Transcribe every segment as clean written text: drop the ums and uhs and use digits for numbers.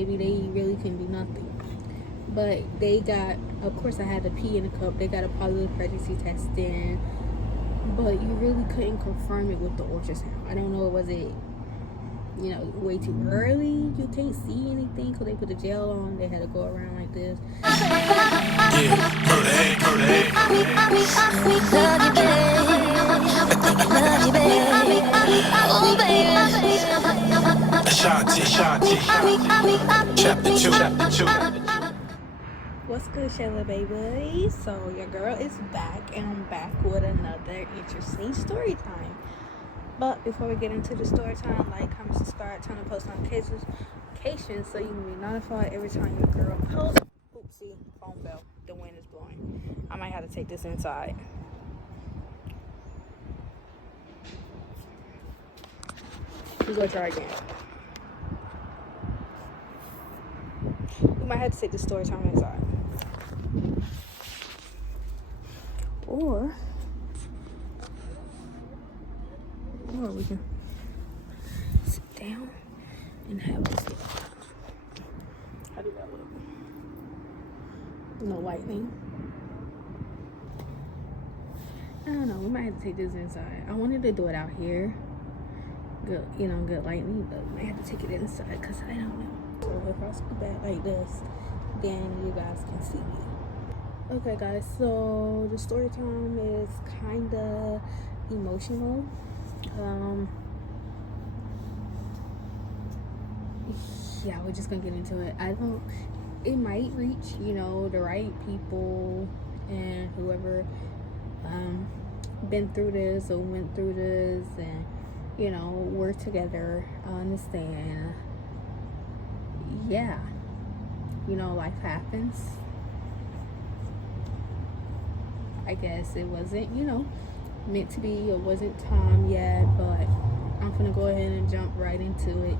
maybe they really couldn't do nothing. But they got, of course I had to pee in a cup, they got a positive pregnancy test in, but you really couldn't confirm it with the ultrasound. I don't know, was it, you know, way too early? You can't see anything, so they put the gel on, they had to go around like this. Chapter 2. What's good, Shayla baby? So your girl is back, and I'm back with another interesting story time. But before we get into the story time, like, comment, subscribe, turn on post notifications so you can be notified every time your girl posts. Oopsie, phone fell. The wind is blowing. I might have to take this inside. We're gonna try again. We might have to take the story time inside. Or we can sit down and have a sit. How do that look? No lightning. I don't know. We might have to take this inside. I wanted to do it out here. Good, you know, good lightning, but we might have to take it inside because I don't know. So if I scoot back like this, then you guys can see me. Okay, guys. So the story time is kind of emotional. Yeah, we're just gonna get into it. It might reach, you know, the right people and whoever been through this or went through this, and you know, we're together. I understand. Yeah, you know, life happens. I guess it wasn't, you know, meant to be. It wasn't time yet, but I'm gonna go ahead and jump right into it.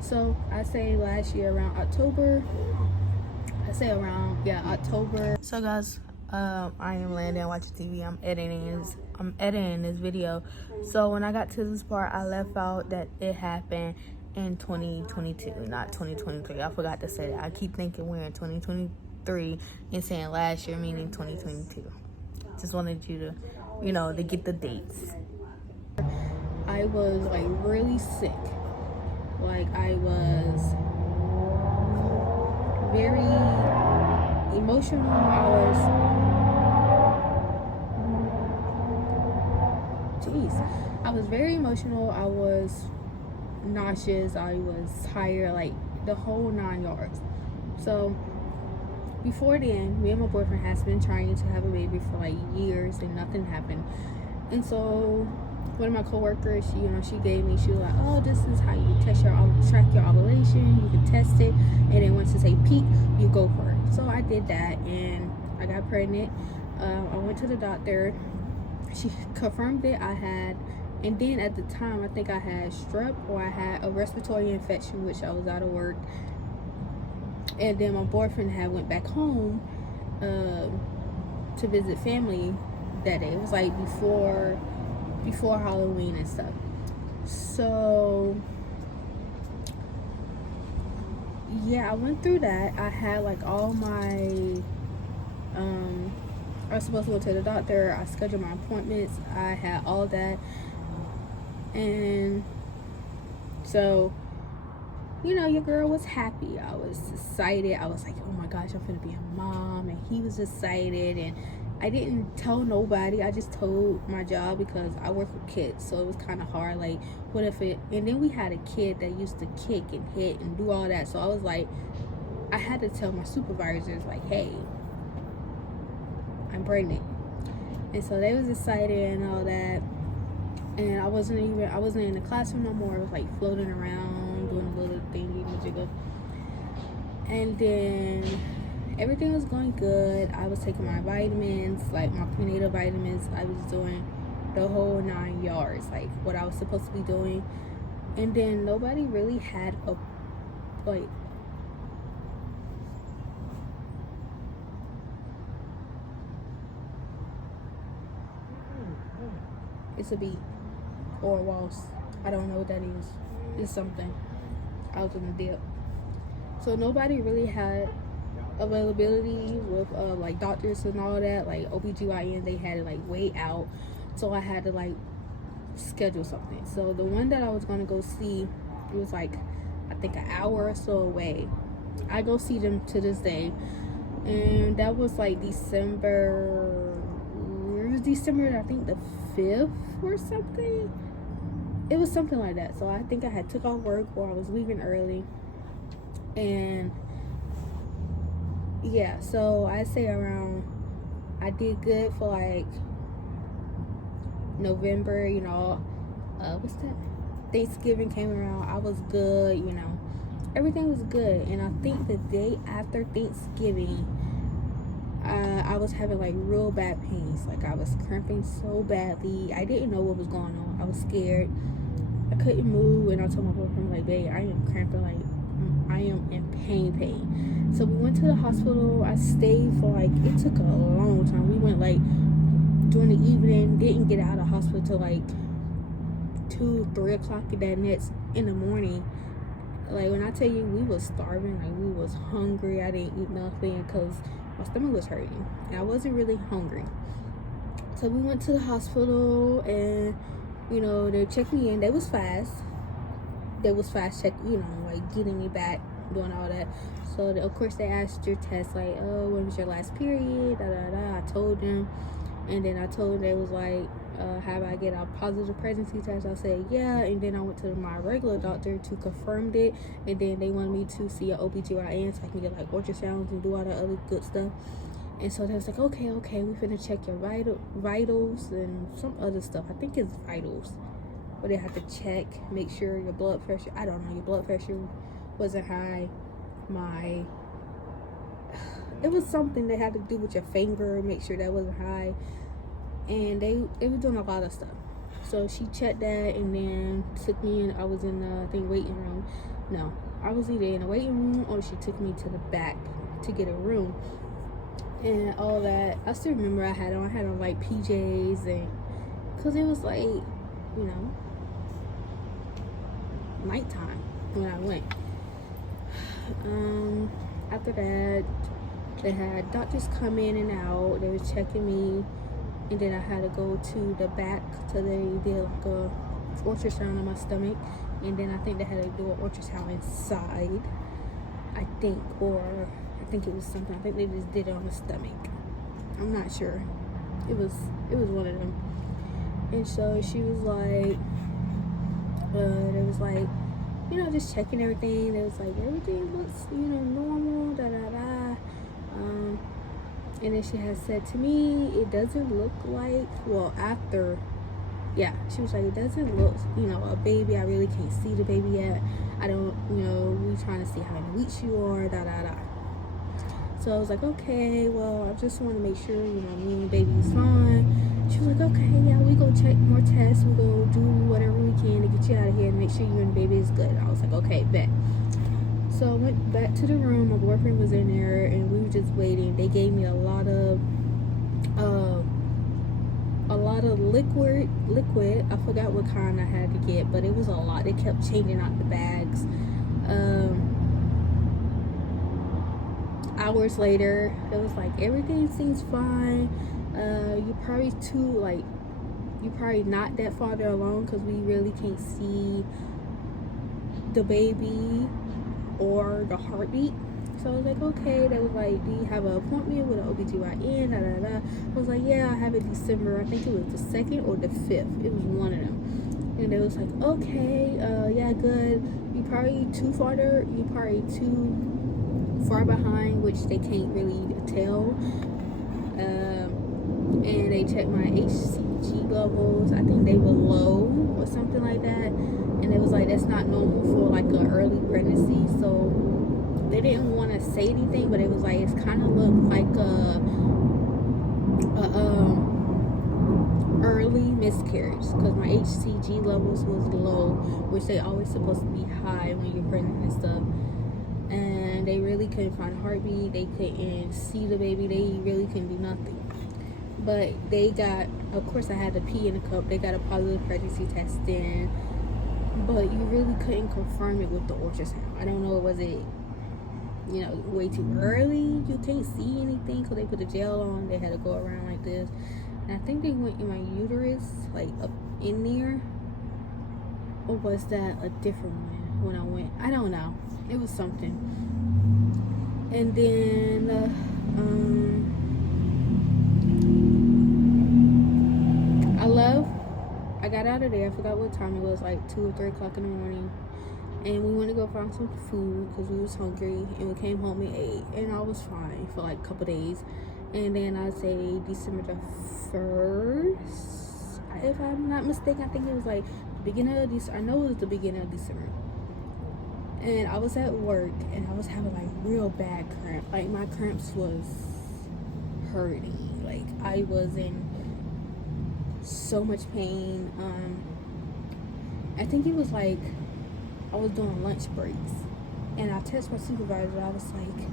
So I say last year around October. October. So guys, I am laying down watching TV. I'm editing this video. So when I got to this part, I left out that it happened in 2022, not 2023. I forgot to say that. I keep thinking we're in 2023 and saying last year, meaning 2022. Just wanted you to, you know, to get the dates. I was like really sick. Like, I was very emotional. I was very emotional. I was nauseous. I was tired, like the whole 9 yards. So before then, me and my boyfriend has been trying to have a baby for like years, and nothing happened. And so one of my coworkers, she was like, oh, this is how you track your ovulation. You can test it, and then once it's a peak, you go for it. So I did that, and I got pregnant. I went to the doctor. She confirmed that I had, and then at the time, I think I had strep, or I had a respiratory infection, which I was out of work. And then my boyfriend had went back home to visit family that day. It was like before Halloween and stuff. So yeah, I went through that. I had like all my I was supposed to go to the doctor. I scheduled my appointments. I had all that. And so, you know, your girl was happy. I was excited. I was like, oh my gosh, I'm gonna be a mom. And he was excited. And I didn't tell nobody. I just told my job because I work with kids. So it was kind of hard. Like, what if it... And then we had a kid that used to kick and hit and do all that. So I was like, I had to tell my supervisors, like, hey, I'm pregnant. And so they was excited and all that. And I wasn't in the classroom no more. I was like floating around, doing a little thingy majigga. And then everything was going good. I was taking my vitamins, like my prenatal vitamins. I was doing the whole 9 yards, like what I was supposed to be doing. And then nobody really had a, like, it's a beat or a waltz. I don't know what that is. It's something. I was in the dip. So nobody really had availability with like doctors and all that, like OBGYN. They had it like way out, so I had to like schedule something. So the one that I was going to go see, it was like I think an hour or so away. I go see them to this day, and that was like December. It was December, I think the 5th or something. It was something like that. So I think I had took off work or I was leaving early, and yeah. So I say around, I did good for like November. What's that? Thanksgiving came around. I was good. Everything was good, and I think the day after Thanksgiving, I was having like real bad pains. Like I was cramping so badly. I didn't know what was going on. I was scared. I couldn't move, and I told my boyfriend, like, babe, I am cramping. Like I am in pain. So we went to the hospital. I stayed for like, it took a long time. We went like during the evening. Didn't get out of the hospital till like 2-3 o'clock in the morning. Like when I tell you we was starving, like we was hungry. I didn't eat nothing because my stomach was hurting and I wasn't really hungry. So we went to the hospital, and they checked me in. They was fast check, like getting me back, doing all that. So of course they asked your test, like, oh, when was your last period, I told them, and then I told them. They was like, have I get a positive pregnancy test? I said yeah, and then I went to my regular doctor to confirm it, and then they wanted me to see an OBGYN so I can get like ultrasounds and do all the other good stuff. And so they was like, okay, we finna check your vitals and some other stuff. I think it's vitals, but they have to check, make sure your blood pressure, I don't know, your blood pressure wasn't high. It was something they had to do with your finger, make sure that wasn't high. And they were doing a lot of stuff. So she checked that and then took me in. I was in the waiting room. No, I was either in the waiting room or she took me to the back to get a room and all that. I still remember I had on like PJs, and because it was like nighttime when I went. After that, they had doctors come in and out. They were checking me, and then I had to go to the back so they did like a ultrasound on my stomach, and then I think they had to do an ultrasound inside. I think it was something. I think they just did it on the stomach. I'm not sure. It was one of them. And so she was like, they was like, just checking everything. They was like, everything looks, normal, and then she had said to me, it doesn't look like, she was like, it doesn't look, a baby. I really can't see the baby yet. I don't, we trying to see how many weeks you are, So I was like, okay, well, I just want to make sure, me and the baby is fine. She was like, okay, yeah, we go check more tests. We go do whatever we can to get you out of here and make sure you and the baby is good. I was like, okay, bet. So I went back to the room. My boyfriend was in there, and we were just waiting. They gave me a lot of liquid. I forgot what kind I had to get, but it was a lot. They kept changing out the bags. Hours later, it was like, everything seems fine. You're probably not that farther along because we really can't see the baby or the heartbeat. So I was like, okay. They was like, do you have an appointment with an OBGYN? I was like, yeah, I have it December. I think it was the 2nd or the 5th. It was one of them. And they was like, okay, yeah, good. You probably too far behind, which they can't really tell. And they checked my HCG levels. I think they were low or something like that. And it was like, that's not normal for like an early pregnancy. So they didn't want to say anything, but it was like, it's kind of looked like a early miscarriage, because my HCG levels was low, which they always supposed to be high when you're pregnant and stuff. And they really couldn't find a heartbeat. They couldn't see the baby. They really couldn't do nothing. But they got, of course I had to pee in a cup. They got a positive pregnancy test in, but you really couldn't confirm it with the ultrasound. I don't know, was it way too early. You can't see anything because they put the gel on. They had to go around like this. And I think they went in my uterus, like up in there. Or was that a different one when I went? I don't know. It was something. And then I got out of there. I forgot what time it was, like 2 or 3 o'clock in the morning. And we went to go find some food because we was hungry. And we came home and ate. And I was fine for like a couple days. And then I'd say December the 1st, if I'm not mistaken, I think it was like the beginning of December. I know it was the beginning of December. And I was at work and I was having like real bad cramp. Like my cramps was hurting. Like I was in so much pain. I think it was like I was doing lunch breaks, and I texted my supervisor. I was like,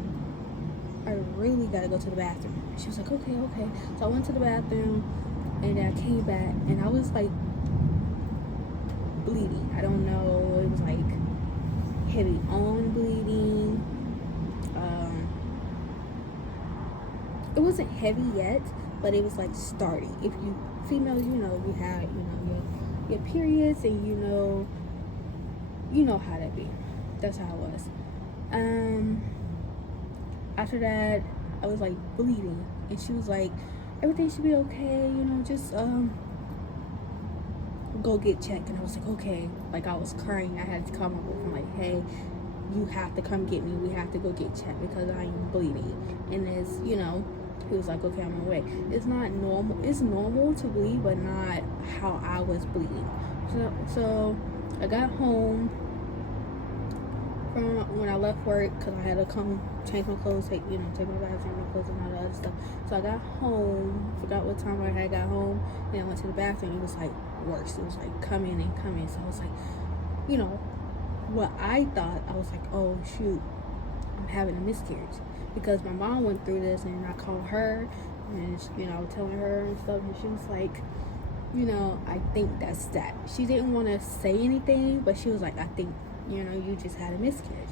I really gotta go to the bathroom. She was like, okay. So I went to the bathroom, and then I came back, and I was like bleeding. I don't know. It was like heavy on bleeding. It wasn't heavy yet, but it was like starting. If you females, you have your periods, and you know how that be. That's how it was. After that, I was like bleeding, and she was like, everything should be okay, just go get checked. And I was like, okay. Like I was crying. I had to call my boyfriend, like, hey, you have to come get me. We have to go get checked because I am bleeding. And it's, he was like, okay, I'm on my way. It's not normal. It's normal to bleed, but not how I was bleeding. So I got home from when I left work because I had to come change my clothes, take my bath, change my clothes, and all the other stuff. So I got home, forgot what time I had got home, and I went to the bathroom. It was like worse. It was like come in. So I was like, what I thought, I was like, oh shoot, I'm having a miscarriage. Because my mom went through this, and I called her, and I was telling her and stuff, and she was like, I think that's that. She didn't want to say anything, but she was like, I think, you just had a miscarriage.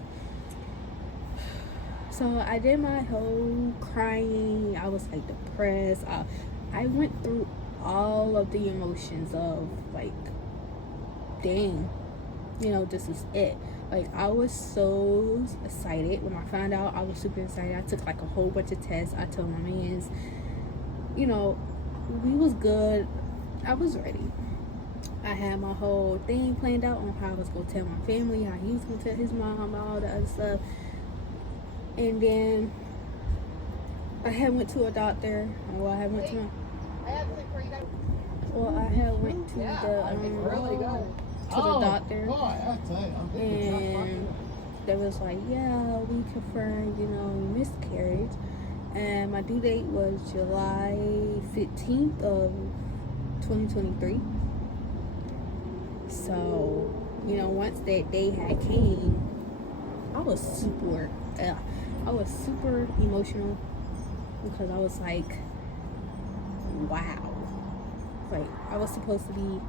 So I did my whole crying. I was like depressed. I went through all of the emotions of like, dang, this is it. Like I was so excited when I found out. I was super excited. I took like a whole bunch of tests. I told my mans, we was good. I was ready. I had my whole thing planned out on how I was gonna tell my family, how he was gonna tell his mom, all the other stuff. And then I had went to a doctor. I had went to the doctor, and they was like, yeah, we confirmed, miscarriage. And my due date was July 15th of 2023. So, once that day had came, I was super emotional because I was like, wow. Like, I was supposed to be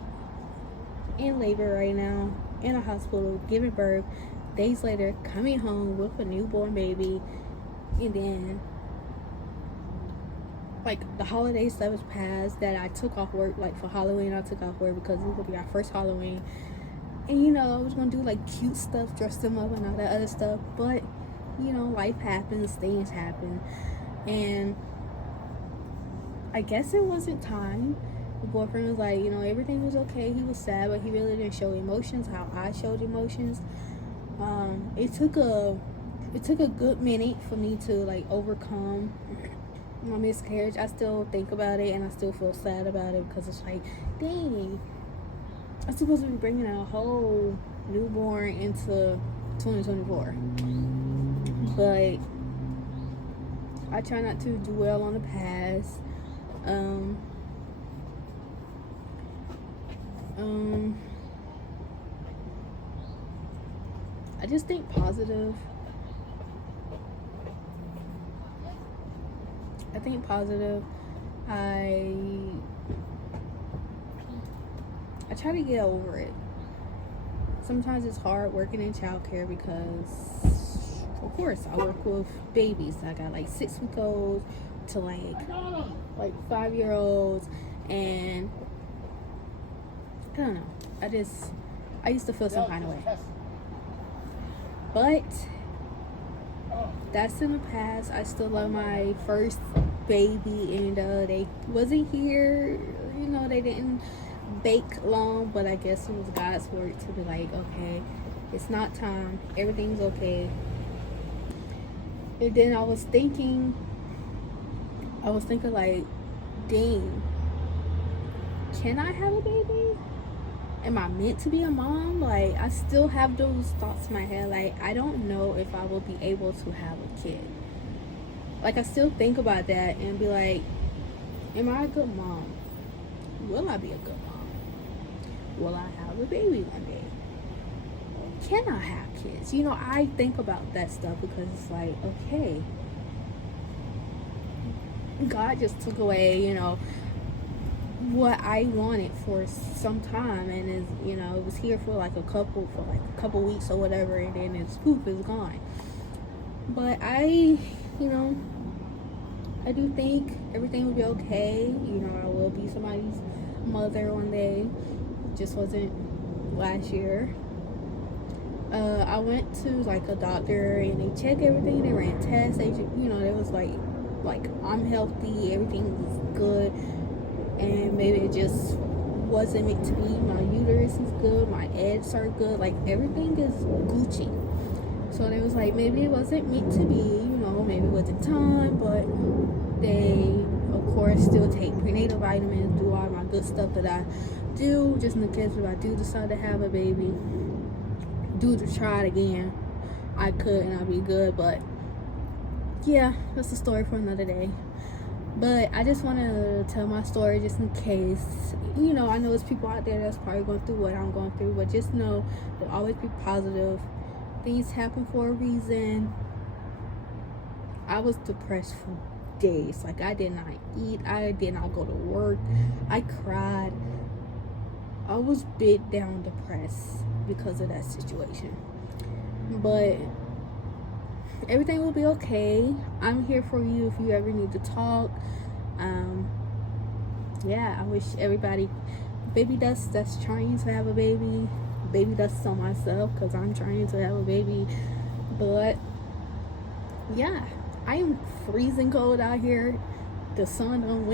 in labor right now, in a hospital, giving birth. Days later, coming home with a newborn baby. And then, like, the holiday stuff was passed that I took off work. Like, for Halloween, I took off work because it was going to be our first Halloween. And, I was going to do, like, cute stuff, dress them up and all that other stuff. But, life happens, things happen. And I guess it wasn't time. The boyfriend was like, everything was okay. He was sad, but he really didn't show emotions how I showed emotions. It took a good minute for me to, like, overcome my miscarriage. I still think about it, and I still feel sad about it because it's like, dang, I'm supposed to be bringing a whole newborn into 2024. But I try not to dwell on the past. I just think positive. I try to get over it. Sometimes it's hard working in childcare because of course, I work with babies. I got like 6-week-olds to like 5-year-olds, and I don't know. I used to feel some kind of way, but that's in the past. I still love my first baby, and they wasn't here. You know, they didn't bake long, but I guess it was God's work to be like, okay, it's not time. Everything's okay. And then I was thinking like, dang, can I have a baby? Am I meant to be a mom? Like, I still have those thoughts in my head. Like, I don't know if I will be able to have a kid. Like, I still think about that and be like, am I a good mom? Will I be a good mom? Will I have a baby one day? Can I have kids? You know, I think about that stuff because it's like, okay, God just took away, you know, what I wanted for some time, and is, you know, it was here for like a couple weeks or whatever, and then it's poof, it's gone. But I do think everything will be okay. You know, I will be somebody's mother one day. It just wasn't last year. I went to like a doctor and they checked everything. They ran tests. They, you know, it was like I'm healthy. Everything was good. And maybe it just wasn't meant to be. My uterus is good. My eggs are good. Like, everything is Gucci. So they was like, maybe it wasn't meant to be. You know, maybe it wasn't time. But they, of course, still take prenatal vitamins, do all my good stuff that I do, just in the case if I do decide to have a baby. Do to try it again. I could and I'll be good. But yeah, that's a story for another day. But I just want to tell my story just in case. You know, I know there's people out there that's probably going through what I'm going through, but just know to always be positive. Things happen for a reason. I was depressed for days. Like, I did not eat. I did not go to work. I cried. I was bit down depressed because of that situation. But everything will be okay. I'm here for you if you ever need to talk. Yeah, I wish everybody, baby dust that's trying to have a baby dust on myself, because I'm trying to have a baby. But yeah, I am freezing cold out here. The sun done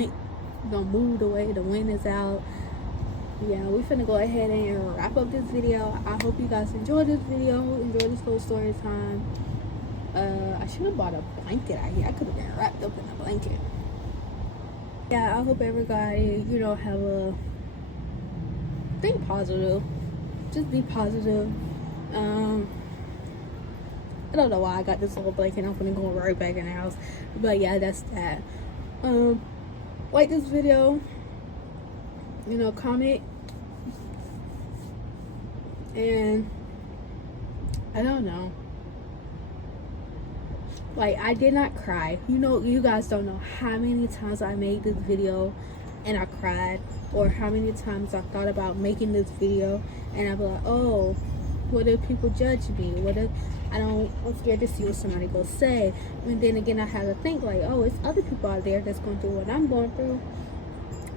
moved away. The wind is out. Yeah, we're finna go ahead and wrap up this video. I hope you guys enjoyed this video. Enjoy this little story time. I should have bought a blanket out here. I could have been wrapped up in a blanket. Yeah, I hope everybody, you know, have a, think positive. Just be positive. I don't know why I got this little blanket. I'm gonna go right back in the house. But yeah, that's that. Like this video. You know, comment. And I don't know. Like, I did not cry. You know, you guys don't know how many times I made this video and I cried, or how many times I thought about making this video and I'd be like, oh, what if people judge me? What if I'm scared to see what somebody gonna say? And then again, I had to think like, oh, it's other people out there that's going through what I'm going through,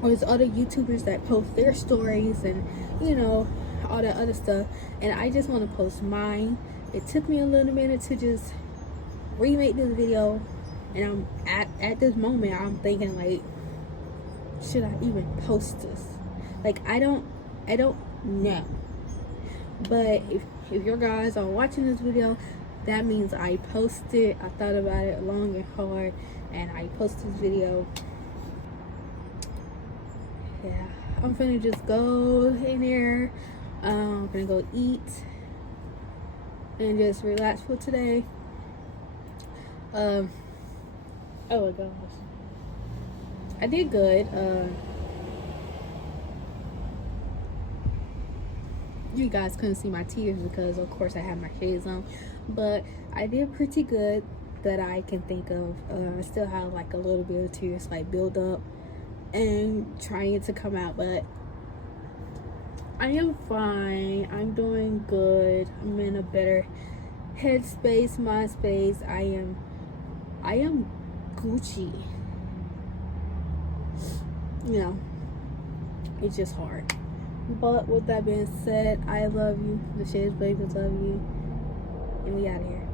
or it's other YouTubers that post their stories and, you know, all that other stuff. And I just want to post mine. It took me a little minute to just remake this video, and I'm at this moment I'm thinking like, should I even post this? Like, I don't know. But if your guys are watching this video, that means I posted. I thought about it long and hard, and I posted this video. Yeah, I'm gonna just go in there. I'm gonna go eat and just relax for today. Oh my gosh, I did good. You guys couldn't see my tears because of course I had my shades on, but I did pretty good that I can think of. I still have like a little bit of tears like build up and trying to come out, but I am fine. I'm doing good. I'm in a better headspace, mind space, I am Gucci. You know, it's just hard. But with that being said, I love you. The Shades Babies love you. And we out of here.